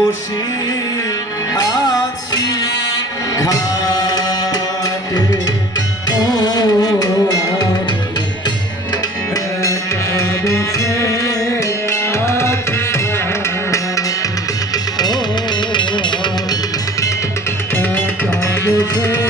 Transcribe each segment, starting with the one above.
বসে আছি ঘাটে। ও বসে আছি ও বসে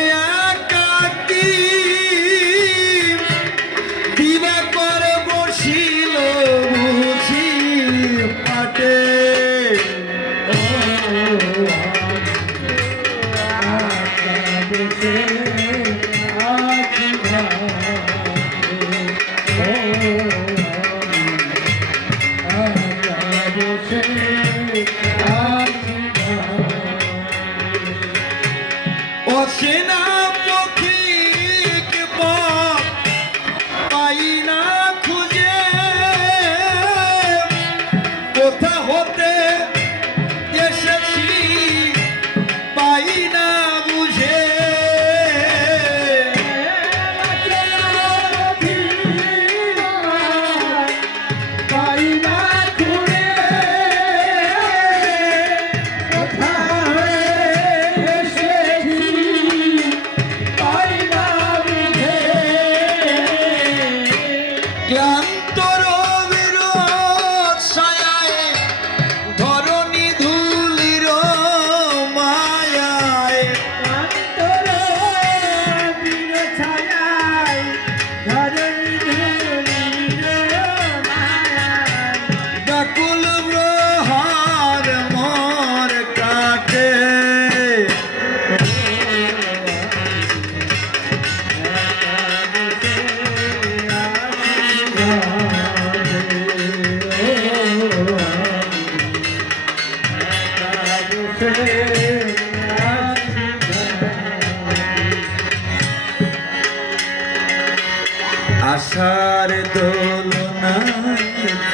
আশার দোলনায়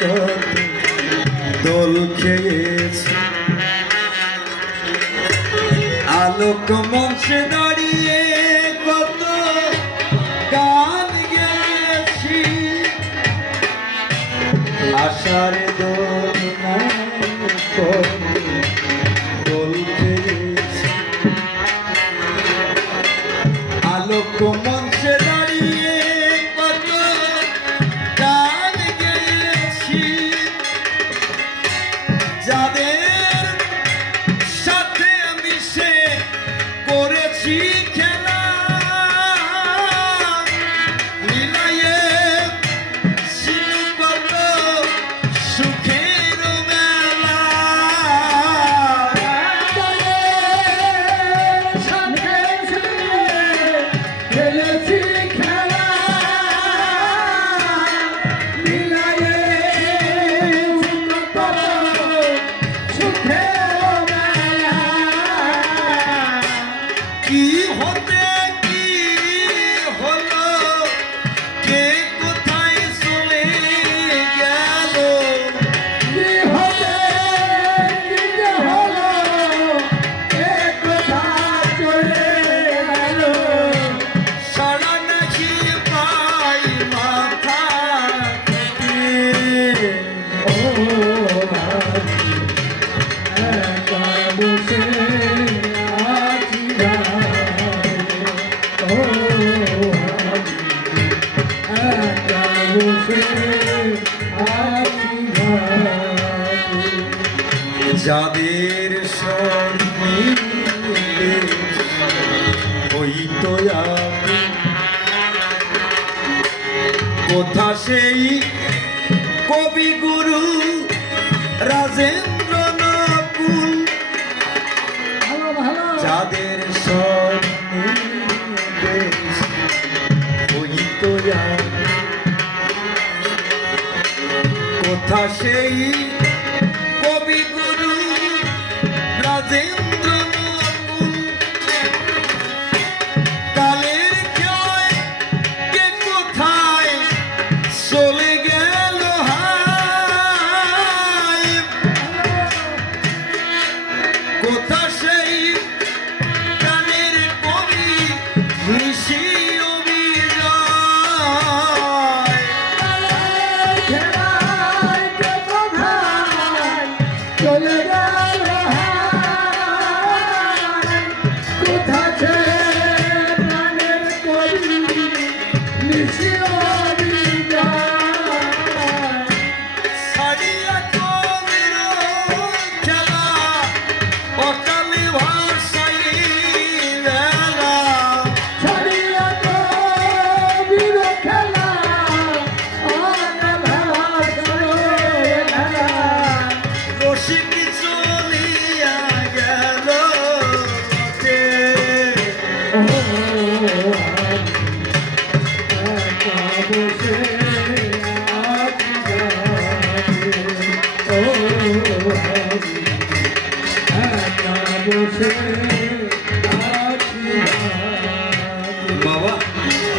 কত দোল খেয়েছে। আলোক মঞ্চে আলোক তাদের ওই তো কোথা সেই কবিগুরু রাজেন্দ্র নকুল যাদের ওই তো কোথা সেই